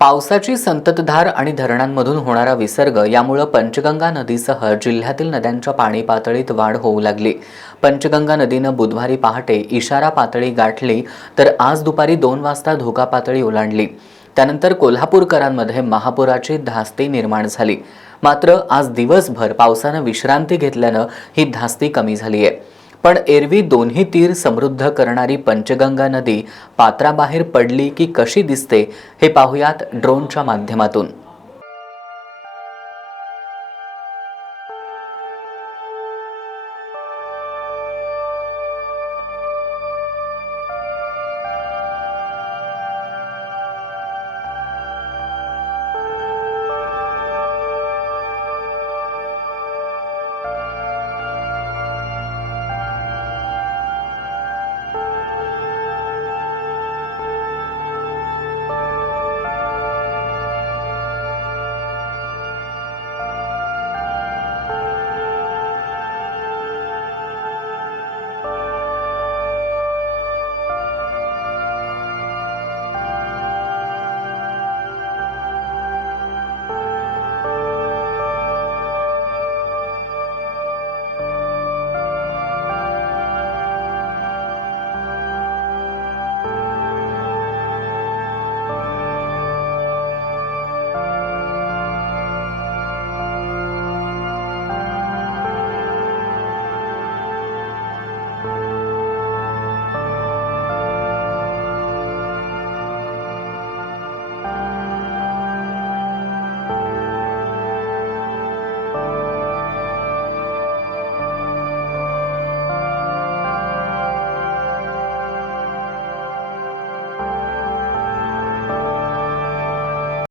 पावसाची संततधार आणि धरणांमधून होणारा विसर्ग यामुळे पंचगंगा नदीसह जिल्ह्यातील नद्यांच्या पाणी पातळीत वाढ होऊ लागली। पंचगंगा नदीनं बुधवारी पहाटे इशारा पातळी गाठली तर आज दुपारी 2 वाजता धोका पातळी ओलांडली। त्यानंतर कोल्हापूरकरांमध्ये महापुराची धास्ती निर्माण झाली। मात्र आज दिवसभर पावसानं विश्रांती घेतल्यानं ही धास्ती कमी झाली आहे। पण एरवी दोन्ही तीर समृद्ध करणारी पंचगंगा नदी पात्राबाहेर पडली की कशी दिसते हे पाहुयात ड्रोनच्या माध्यमातून।